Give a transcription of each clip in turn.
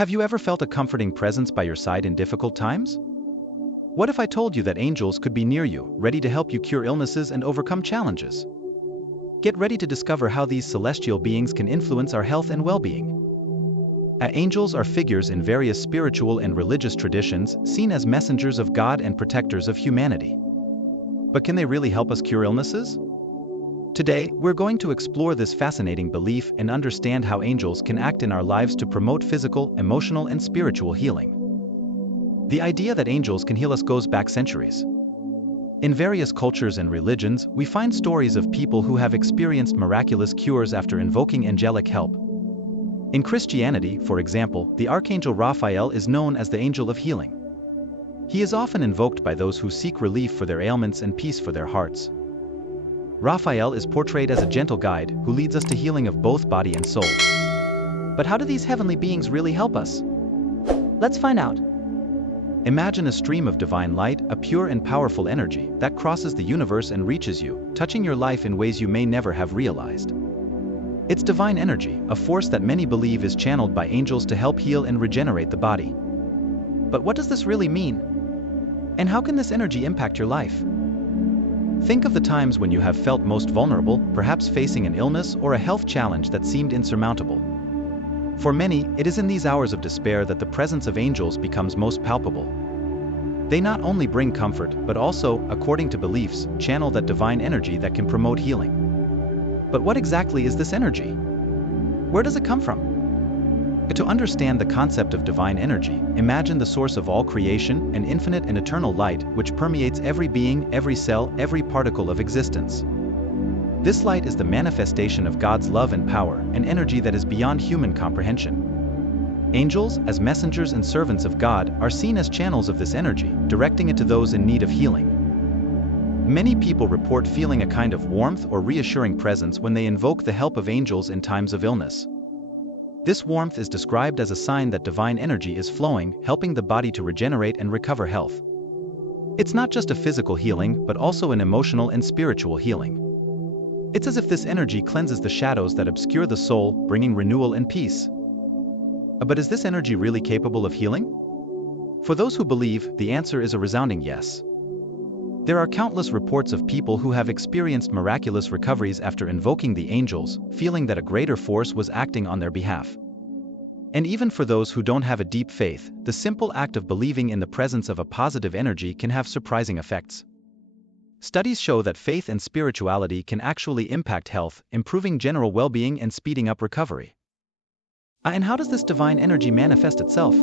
Have you ever felt a comforting presence by your side in difficult times? What if I told you that angels could be near you, ready to help you cure illnesses and overcome challenges? Get ready to discover how these celestial beings can influence our health and well-being. Angels are figures in various spiritual and religious traditions, seen as messengers of God and protectors of humanity. But can they really help us cure illnesses? Today, we're going to explore this fascinating belief and understand how angels can act in our lives to promote physical, emotional, and spiritual healing. The idea that angels can heal us goes back centuries. In various cultures and religions, we find stories of people who have experienced miraculous cures after invoking angelic help. In Christianity, for example, the archangel Raphael is known as the angel of healing. He is often invoked by those who seek relief for their ailments and peace for their hearts. Raphael is portrayed as a gentle guide who leads us to healing of both body and soul. But how do these heavenly beings really help us? Let's find out. Imagine a stream of divine light, a pure and powerful energy that crosses the universe and reaches you, touching your life in ways you may never have realized. It's divine energy, a force that many believe is channeled by angels to help heal and regenerate the body. But what does this really mean? And how can this energy impact your life? Think of the times when you have felt most vulnerable, perhaps facing an illness or a health challenge that seemed insurmountable. For many, it is in these hours of despair that the presence of angels becomes most palpable. They not only bring comfort, but also, according to beliefs, channel that divine energy that can promote healing. But what exactly is this energy? Where does it come from? To understand the concept of divine energy, imagine the source of all creation, an infinite and eternal light which permeates every being, every cell, every particle of existence. This light is the manifestation of God's love and power, an energy that is beyond human comprehension. Angels, as messengers and servants of God, are seen as channels of this energy, directing it to those in need of healing. Many people report feeling a kind of warmth or reassuring presence when they invoke the help of angels in times of illness. This warmth is described as a sign that divine energy is flowing, helping the body to regenerate and recover health. It's not just a physical healing, but also an emotional and spiritual healing. It's as if this energy cleanses the shadows that obscure the soul, bringing renewal and peace. But is this energy really capable of healing? For those who believe, the answer is a resounding yes. There are countless reports of people who have experienced miraculous recoveries after invoking the angels, feeling that a greater force was acting on their behalf. And even for those who don't have a deep faith, the simple act of believing in the presence of a positive energy can have surprising effects. Studies show that faith and spirituality can actually impact health, improving general well-being and speeding up recovery. And how does this divine energy manifest itself?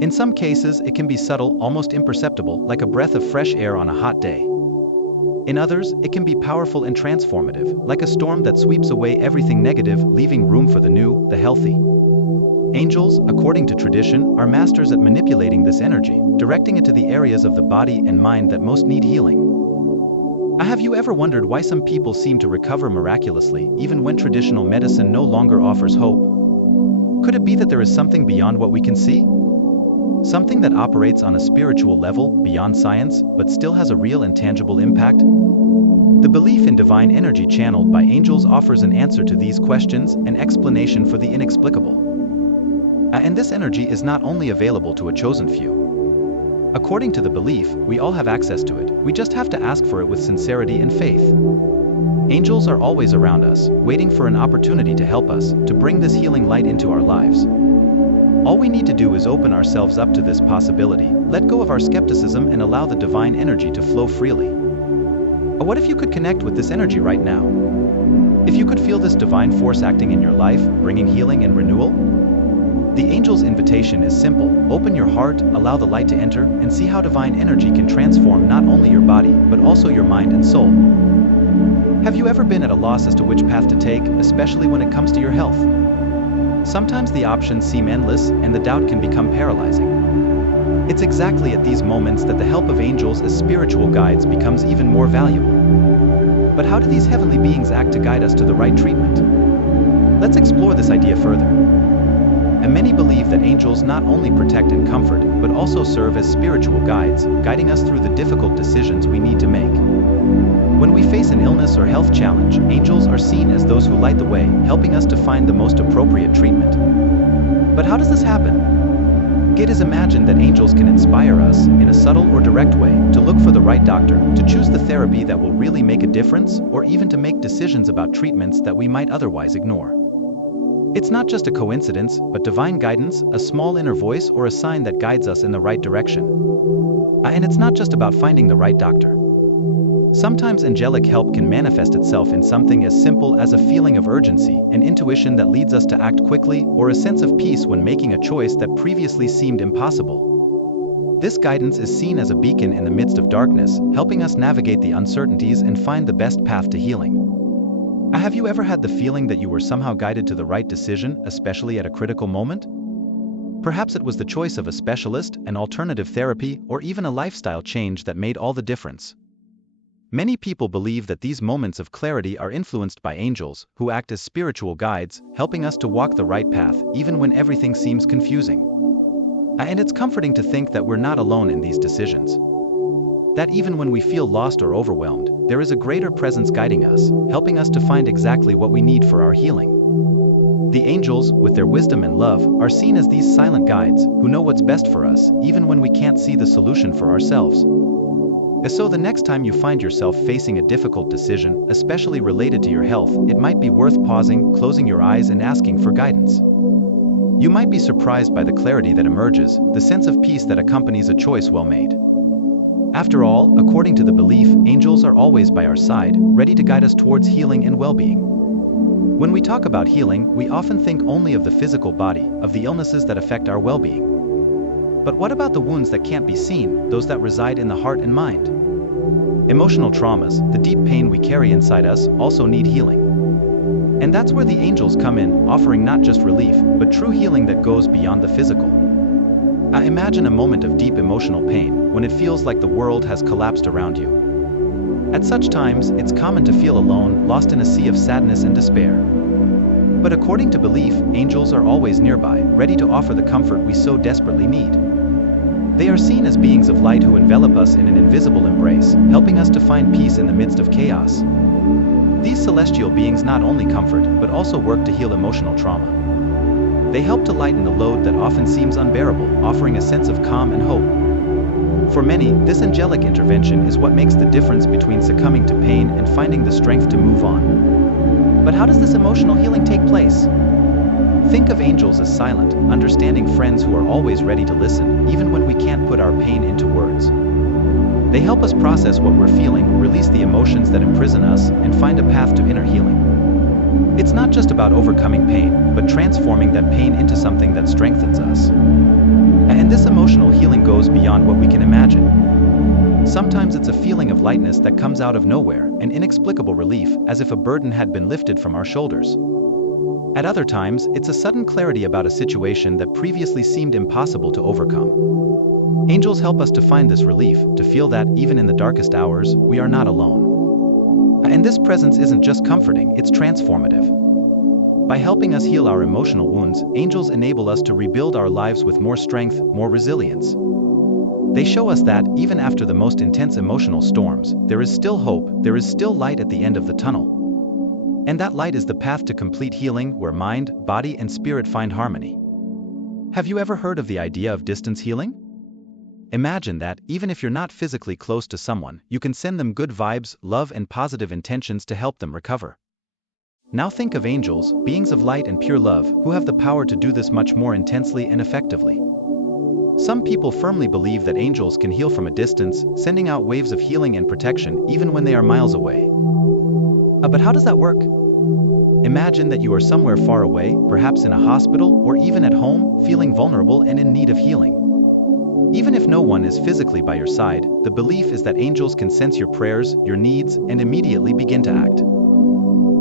In some cases, it can be subtle, almost imperceptible, like a breath of fresh air on a hot day. In others, it can be powerful and transformative, like a storm that sweeps away everything negative, leaving room for the new, the healthy. Angels, according to tradition, are masters at manipulating this energy, directing it to the areas of the body and mind that most need healing. Have you ever wondered why some people seem to recover miraculously, even when traditional medicine no longer offers hope? Could it be that there is something beyond what we can see? Something that operates on a spiritual level, beyond science, but still has a real and tangible impact? The belief in divine energy channeled by angels offers an answer to these questions, an explanation for the inexplicable. And this energy is not only available to a chosen few. According to the belief, we all have access to it, we just have to ask for it with sincerity and faith. Angels are always around us, waiting for an opportunity to help us, to bring this healing light into our lives. All we need to do is open ourselves up to this possibility, let go of our skepticism and allow the divine energy to flow freely. What if you could connect with this energy right now? If you could feel this divine force acting in your life, bringing healing and renewal? The angel's invitation is simple: open your heart, allow the light to enter, and see how divine energy can transform not only your body, but also your mind and soul. Have you ever been at a loss as to which path to take, especially when it comes to your health? Sometimes the options seem endless, and the doubt can become paralyzing. It's exactly at these moments that the help of angels as spiritual guides becomes even more valuable. But how do these heavenly beings act to guide us to the right treatment? Let's explore this idea further. And many believe that angels not only protect and comfort, but also serve as spiritual guides, guiding us through the difficult decisions we need to make. When we face an illness or health challenge, angels are seen as those who light the way, helping us to find the most appropriate treatment. But how does this happen? It is imagined that angels can inspire us, in a subtle or direct way, to look for the right doctor, to choose the therapy that will really make a difference, or even to make decisions about treatments that we might otherwise ignore. It's not just a coincidence, but divine guidance, a small inner voice or a sign that guides us in the right direction. And it's not just about finding the right doctor. Sometimes angelic help can manifest itself in something as simple as a feeling of urgency, an intuition that leads us to act quickly, or a sense of peace when making a choice that previously seemed impossible. This guidance is seen as a beacon in the midst of darkness, helping us navigate the uncertainties and find the best path to healing. Have you ever had the feeling that you were somehow guided to the right decision, especially at a critical moment? Perhaps it was the choice of a specialist, an alternative therapy, or even a lifestyle change that made all the difference. Many people believe that these moments of clarity are influenced by angels, who act as spiritual guides, helping us to walk the right path, even when everything seems confusing. And it's comforting to think that we're not alone in these decisions. That even when we feel lost or overwhelmed, there is a greater presence guiding us, helping us to find exactly what we need for our healing. The angels, with their wisdom and love, are seen as these silent guides, who know what's best for us, even when we can't see the solution for ourselves. So the next time you find yourself facing a difficult decision, especially related to your health, it might be worth pausing, closing your eyes and asking for guidance. You might be surprised by the clarity that emerges, the sense of peace that accompanies a choice well made. After all, according to the belief, angels are always by our side, ready to guide us towards healing and well-being. When we talk about healing, we often think only of the physical body, of the illnesses that affect our well-being. But what about the wounds that can't be seen, those that reside in the heart and mind? Emotional traumas, the deep pain we carry inside us, also need healing. And that's where the angels come in, offering not just relief, but true healing that goes beyond the physical. Imagine a moment of deep emotional pain, when it feels like the world has collapsed around you. At such times, it's common to feel alone, lost in a sea of sadness and despair. But according to belief, angels are always nearby, ready to offer the comfort we so desperately need. They are seen as beings of light who envelop us in an invisible embrace, helping us to find peace in the midst of chaos. These celestial beings not only comfort, but also work to heal emotional trauma. They help to lighten the load that often seems unbearable, offering a sense of calm and hope. For many, this angelic intervention is what makes the difference between succumbing to pain and finding the strength to move on. But how does this emotional healing take place? Think of angels as silent, understanding friends who are always ready to listen, even when we can't put our pain into words. They help us process what we're feeling, release the emotions that imprison us, and find a path to inner healing. It's not just about overcoming pain, but transforming that pain into something that strengthens us. And this emotional healing goes beyond what we can imagine. Sometimes it's a feeling of lightness that comes out of nowhere, an inexplicable relief, as if a burden had been lifted from our shoulders. At other times, it's a sudden clarity about a situation that previously seemed impossible to overcome. Angels help us to find this relief, to feel that, even in the darkest hours, we are not alone. And this presence isn't just comforting, it's transformative. By helping us heal our emotional wounds, angels enable us to rebuild our lives with more strength, more resilience. They show us that, even after the most intense emotional storms, there is still hope, there is still light at the end of the tunnel. And that light is the path to complete healing, where mind, body, and spirit find harmony. Have you ever heard of the idea of distance healing? Imagine that, even if you're not physically close to someone, you can send them good vibes, love, and positive intentions to help them recover. Now think of angels, beings of light and pure love, who have the power to do this much more intensely and effectively. Some people firmly believe that angels can heal from a distance, sending out waves of healing and protection even when they are miles away. But how does that work? Imagine that you are somewhere far away, perhaps in a hospital or even at home, feeling vulnerable and in need of healing. Even if no one is physically by your side, the belief is that angels can sense your prayers, your needs, and immediately begin to act.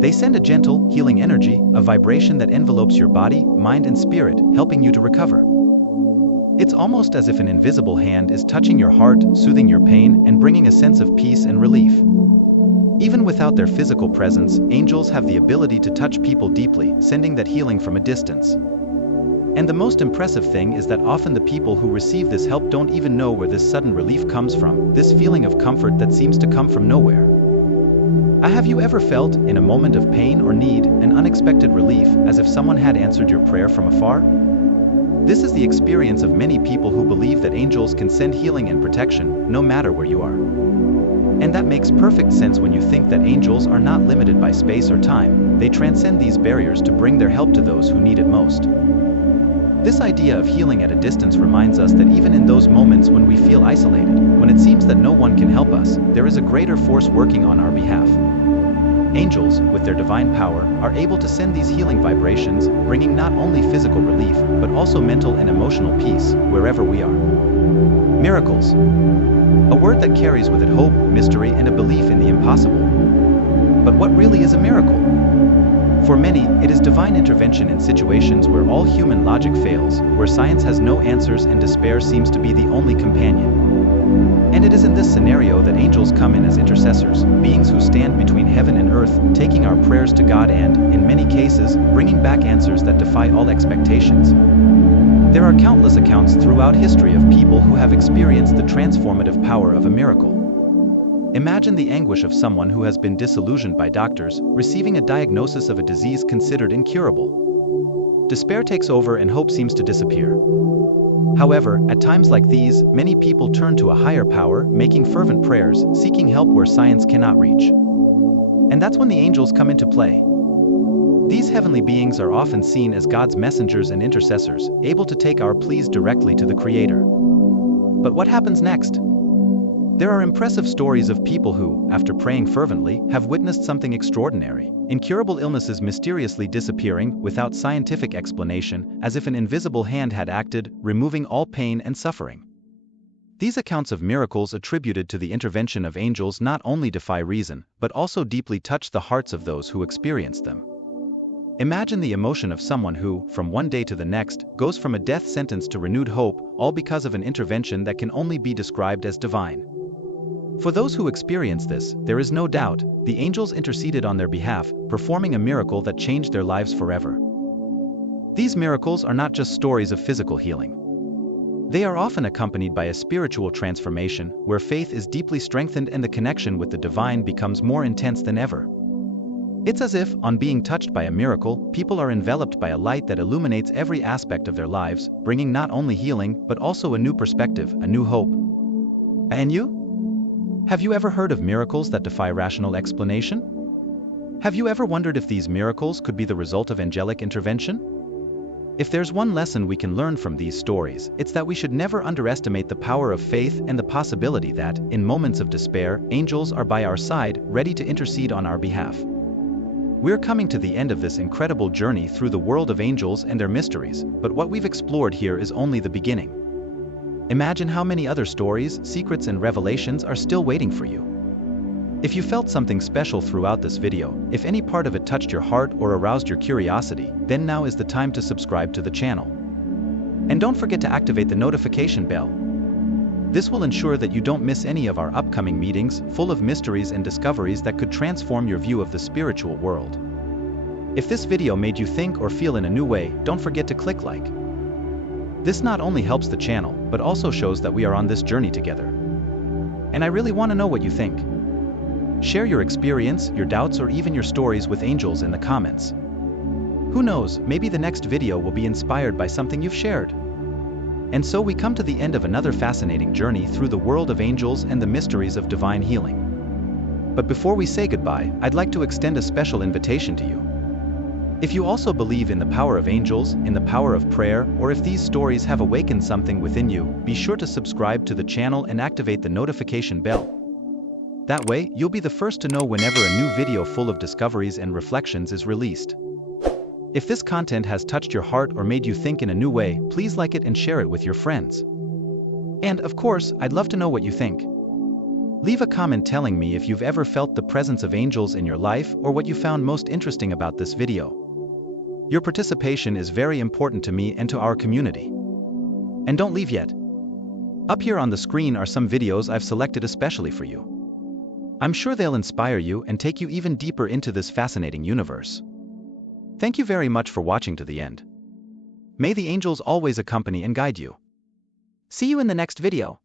They send a gentle, healing energy, a vibration that envelopes your body, mind, and spirit, helping you to recover. It's almost as if an invisible hand is touching your heart, soothing your pain, and bringing a sense of peace and relief. Even without their physical presence, angels have the ability to touch people deeply, sending that healing from a distance. And the most impressive thing is that often the people who receive this help don't even know where this sudden relief comes from, this feeling of comfort that seems to come from nowhere. Have you ever felt, in a moment of pain or need, an unexpected relief, as if someone had answered your prayer from afar? This is the experience of many people who believe that angels can send healing and protection, no matter where you are. And that makes perfect sense when you think that angels are not limited by space or time. They transcend these barriers to bring their help to those who need it most. This idea of healing at a distance reminds us that even in those moments when we feel isolated, when it seems that no one can help us, there is a greater force working on our behalf. Angels, with their divine power, are able to send these healing vibrations, bringing not only physical relief, but also mental and emotional peace, wherever we are. Miracles. A word that carries with it hope, mystery, and a belief in the impossible. But what really is a miracle? For many, it is divine intervention in situations where all human logic fails, where science has no answers and despair seems to be the only companion. And it is in this scenario that angels come in as intercessors, beings who stand between heaven and earth, taking our prayers to God and, in many cases, bringing back answers that defy all expectations. There are countless accounts throughout history of people who have experienced the transformative power of a miracle. Imagine the anguish of someone who has been disillusioned by doctors, receiving a diagnosis of a disease considered incurable. Despair takes over and hope seems to disappear. However, at times like these, many people turn to a higher power, making fervent prayers, seeking help where science cannot reach. And that's when the angels come into play. These heavenly beings are often seen as God's messengers and intercessors, able to take our pleas directly to the Creator. But what happens next? There are impressive stories of people who, after praying fervently, have witnessed something extraordinary, incurable illnesses mysteriously disappearing without scientific explanation, as if an invisible hand had acted, removing all pain and suffering. These accounts of miracles attributed to the intervention of angels not only defy reason, but also deeply touch the hearts of those who experienced them. Imagine the emotion of someone who, from one day to the next, goes from a death sentence to renewed hope, all because of an intervention that can only be described as divine. For those who experience this, there is no doubt, the angels interceded on their behalf, performing a miracle that changed their lives forever. These miracles are not just stories of physical healing. They are often accompanied by a spiritual transformation, where faith is deeply strengthened and the connection with the divine becomes more intense than ever. It's as if, on being touched by a miracle, people are enveloped by a light that illuminates every aspect of their lives, bringing not only healing, but also a new perspective, a new hope. And you? Have you ever heard of miracles that defy rational explanation? Have you ever wondered if these miracles could be the result of angelic intervention? If there's one lesson we can learn from these stories, it's that we should never underestimate the power of faith and the possibility that, in moments of despair, angels are by our side, ready to intercede on our behalf. We're coming to the end of this incredible journey through the world of angels and their mysteries, but what we've explored here is only the beginning. Imagine how many other stories, secrets, and revelations are still waiting for you. If you felt something special throughout this video, if any part of it touched your heart or aroused your curiosity, then now is the time to subscribe to the channel. And don't forget to activate the notification bell. This will ensure that you don't miss any of our upcoming meetings, full of mysteries and discoveries that could transform your view of the spiritual world. If this video made you think or feel in a new way, don't forget to click like. This not only helps the channel, but also shows that we are on this journey together. And I really want to know what you think. Share your experience, your doubts, or even your stories with angels in the comments. Who knows, maybe the next video will be inspired by something you've shared. And so we come to the end of another fascinating journey through the world of angels and the mysteries of divine healing. But before we say goodbye, I'd like to extend a special invitation to you. If you also believe in the power of angels, in the power of prayer, or if these stories have awakened something within you, be sure to subscribe to the channel and activate the notification bell. That way, you'll be the first to know whenever a new video full of discoveries and reflections is released. If this content has touched your heart or made you think in a new way, please like it and share it with your friends. And, of course, I'd love to know what you think. Leave a comment telling me if you've ever felt the presence of angels in your life or what you found most interesting about this video. Your participation is very important to me and to our community. And don't leave yet. Up here on the screen are some videos I've selected especially for you. I'm sure they'll inspire you and take you even deeper into this fascinating universe. Thank you very much for watching to the end. May the angels always accompany and guide you. See you in the next video.